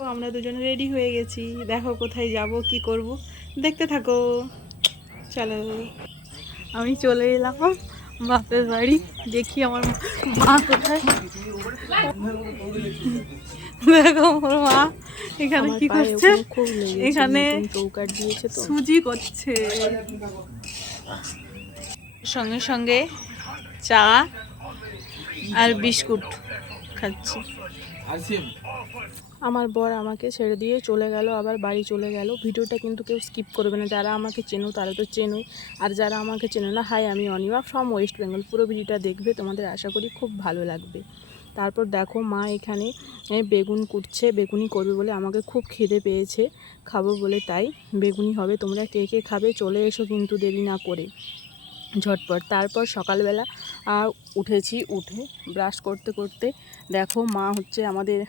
তো আমরা দুজনে রেডি হয়ে গেছি, দেখো কোথায় যাব কি করব দেখতে থাকো। চলো, আমি চলে এলাম বাপের বাড়ি, দেখি আমার মা কোথায়। দেখো আমার মা এখানে কি করছে, এখানে চৌকাঠ দিয়েছে তো সুজি করছে, সঙ্গে সঙ্গে চা আর বিস্কুট খাচ্ছি। আমার বর আমাকে ছেড়ে দিয়ে চলে গেল, আবার বাড়ি চলে গেল। ভিডিওটা কিন্তু কেউ স্কিপ করবে না, যারা আমাকে চেনো তারা তো চেনোই, আর যারা আমাকে চেনো না, হাই আমি অনিমা ফ্রম ওয়েস্ট বেঙ্গল। পুরো ভিডিওটা দেখবে, তোমাদের আশা করি খুব ভালো লাগবে। তারপর দেখো মা এখানে বেগুন কুটছে, বেগুনি করবে বলে, আমাকে খুব খিদে পেয়েছে খাবো বলে, তাই বেগুনি হবে। তোমরা কে কে খাবে চলে এসো কিন্তু দেরি না করে ঝটপট। তারপর সকালবেলা উঠেছি, উঠে ব্রাশ করতে করতে দেখো মা হচ্ছে আমাদের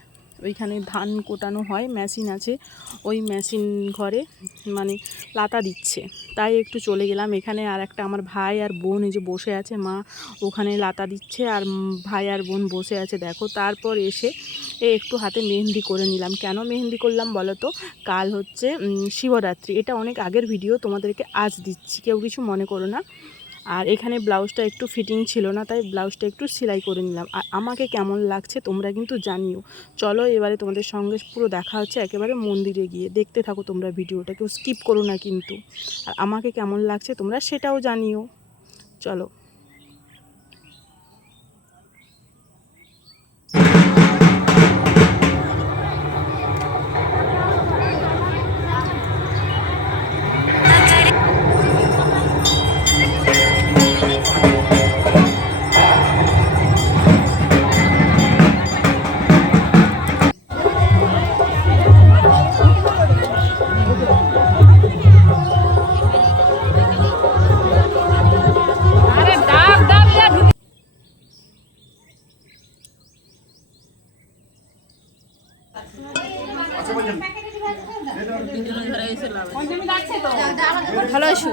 ওইখানে ধান কোটানো হয়, মেশিন আছে, ওই মেশিন ঘরে মানে লাতা দিচ্ছে, তাই একটু চলে গেলাম। এখানে আর একটা আমার ভাই আর বোন এই যে বসে আছে, মা ওখানে লাতা দিচ্ছে আর ভাই আর বোন বসে আছে দেখো। তারপর এসে একটু হাতে মেহেন্দি করে নিলাম। কেন মেহেন্দি করলাম বলো তো, কাল হচ্ছে শিবরাত্রি, এটা অনেক আগের ভিডিও, তোমাদেরকে আজ দিচ্ছি, কেউ কিছু মনে করো না। আর এখানে ব্লাউজটা একটু ফিটিং ছিল না, তাই ব্লাউজটা একটু সেলাই করে নিলাম। আর আমাকে কেমন লাগছে তোমরা কিন্তু জানিও। চলো এবারে তোমাদের সঙ্গে পুরো দেখা হচ্ছে একেবারে মন্দিরে গিয়ে, দেখতে থাকো তোমরা ভিডিওটা, কেউ স্কিপ করো না কিন্তু। আর আমাকে কেমন লাগছে তোমরা সেটাও জানিও, চলো। ভালো আছো?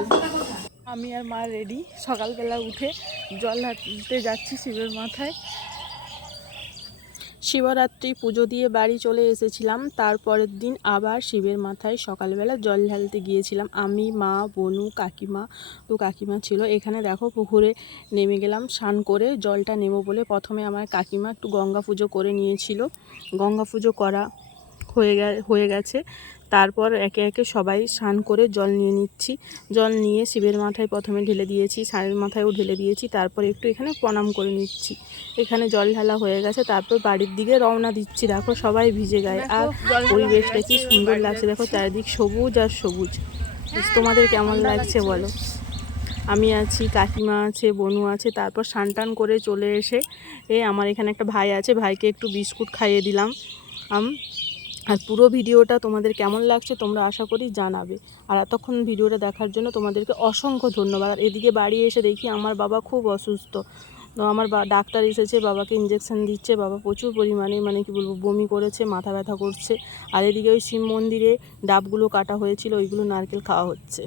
আমি আর মা রেডি, সকালবেলা উঠে জল ঢালতে যাচ্ছি শিবের মাথায়। শিবরাত্রি পুজো দিয়ে বাড়ি চলে এসেছিলাম, তারপরের দিন আবার শিবের মাথায় সকালবেলা জল ঢালতে গিয়েছিলাম। আমি, মা, বনু, কাকিমা, তো কাকিমা ছিল এখানে। দেখো পুকুরে নেমে গেলাম স্নান করে, জলটা নেবো বলে প্রথমে আমার কাকিমা একটু গঙ্গা পুজো করে নিয়েছিল, গঙ্গা পুজো করা হয়ে গেছে। তারপর একে একে সবাই স্নান করে জল নিয়ে নিচ্ছি। জল নিয়ে শিবের মাথায় প্রথমে ঢেলে দিয়েছি, সারের মাথায়ও ঢেলে দিয়েছি, তারপর একটু এখানে প্রণাম করে নিচ্ছি। এখানে জল ঢালা হয়ে গেছে, তারপর বাড়ির দিকে রওনা দিচ্ছি। দেখো সবাই ভিজে গায়ে, আর পরিবেশটা কি সুন্দর লাগছে, দেখো চারিদিক সবুজ আর সবুজ। তোমাদের কেমন লাগছে বলো? আমি আছি, কাকিমা আছে, বনু আছে। তারপর স্নান টান করে চলে এসে আমার এখানে একটা ভাই আছে, ভাইকে একটু বিস্কুট খাইয়ে দিলাম। আর পুরো ভিডিওটা তোমাদের কেমন লাগছে তোমরা আশা করি জানাবে। আর এতক্ষণ ভিডিওটা দেখার জন্য তোমাদেরকে অসংখ্য ধন্যবাদ। আর এদিকে বাড়ি এসে দেখি আমার বাবা খুব অসুস্থ, তো আমার ডাক্তার এসেছে, বাবাকে ইঞ্জেকশন দিচ্ছে। বাবা প্রচুর পরিমাণে মানে কি বলবো বমি করেছে, মাথা ব্যথা করছে। আর এদিকে ওই শিব মন্দিরে ডাবগুলো কাটা হয়েছিল, ওইগুলো নারকেল খাওয়া হচ্ছে।